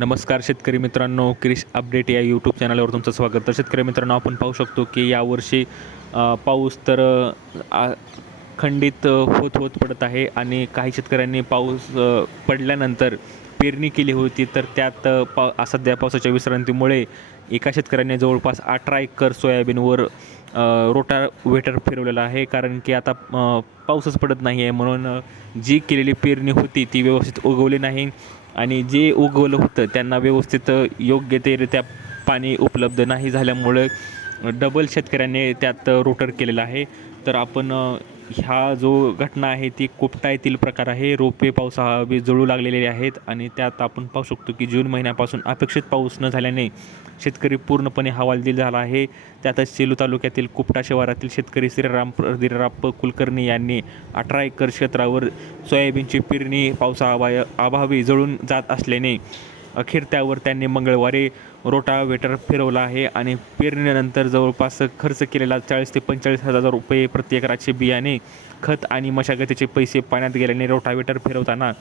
नमस्कार शेतकरी मित्रांनो, क्रिश अपडेट या यूट्यूब चॅनलवर तुमचं स्वागत. तर शेतकरी मित्रांनो, आपण पाहू शकतो की यावर्षी पाऊस तर खंडित होत होत पडत आहे आणि काही शेतकऱ्यांनी पाऊस पडल्यानंतर पेरणी केली होती. तर त्यात सध्या पावसाच्या विश्रांतीमुळे एका शेतकऱ्याने जवळपास 18 एकर सोयाबीनवर रोटाव्हेटर फिरवलेला आहे. कारण की आता पाऊसच पडत नाही आहे, म्हणून जी केलेली पेरणी होती ती व्यवस्थित उगवली नाही आणि जे उगवलं होतं त्यांना व्यवस्थित योग्यतेरित्या पाणी उपलब्ध नाही झाल्यामुळे डबल शेतकऱ्यांनी त्यात रोटर केलेला आहे. तर आपण ह्या जो घटना आहे ती कोपटा येथील प्रकार आहे. रोपे पावसाअभावी जळू लागलेले आहेत आणि त्यात आपण पाहू शकतो की जून महिन्यापासून अपेक्षित पाऊस न झाल्याने शेतकरी पूर्णपणे हवालदिल झाला आहे. त्यातच सेलू तालुक्यातील कोपटा शिवारातील शेतकरी श्रीराम प्रदीराप्पा कुलकर्णी यांनी 18 एकर क्षेत्रावर सोयाबीनची पेरणी अभावी जळून जात असल्याने अखेर त्यावर त्यांनी मंगळवारी रोटाव्हेटर फिरवला आहे आणि पेरणीनंतर जवळपास खर्च केलेला 40 ते 45,000 रुपये प्रति एकराचे बियाणे, खत आणि मशागतीचे पैसे पाण्यात गेल्याने रोटाव्हेटर फिरवताना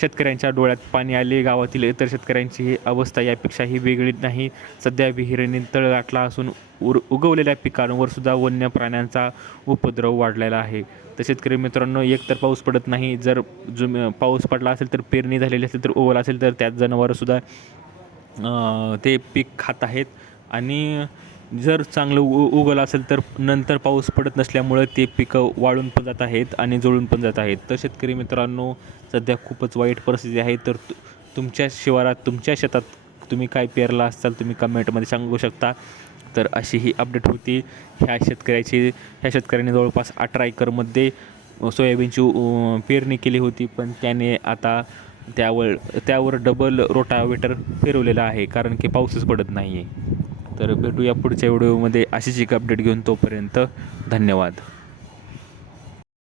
शेतकऱ्यांच्या डोळ्यात पाणी आले. गावातील इतर शेतकऱ्यांची ही अवस्था यापेक्षाही वेगळी नाही. सध्या विहिरीने तळ गाठला असून उगवलेल्या पिकांवर सुद्धा वन्य प्राण्यांचा उपद्रव वाढलेला आहे. तर शेतकरी मित्रांनो, एकतर पाऊस पडत नाही, जर पाऊस पडला असेल तर पेरणी झालेली असेल तर ओला असेल तर त्यात जनावरंसुद्धा ते पीक खात आहेत आणि जर चांगलं उगवलं असेल तर नंतर पाऊस पडत नसल्यामुळं ते पिकं वाळून पण जात आहेत आणि जळून पण जात आहेत. तर शेतकरी मित्रांनो, सध्या खूपच वाईट परिस्थिती आहे. तर तुमच्या शिवारात, तुमच्या शेतात तुम्ही काय पेरला असाल तुम्ही कमेंटमध्ये सांगू शकता. तर अशी ही अपडेट होती ह्या शेतकऱ्याने जवळपास 18 एकरमध्ये सोयाबीनची पेरणी केली होती, पण त्याने आता त्यावर डबल रोटाव्हेटर फिरवलेला आहे कारण की पाऊसच पडत नाही आहे. तर भेटूया पुढच्या व्हिडिओमध्ये अशीच एक अपडेट घेऊन. तोपर्यंत धन्यवाद.